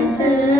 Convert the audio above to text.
through.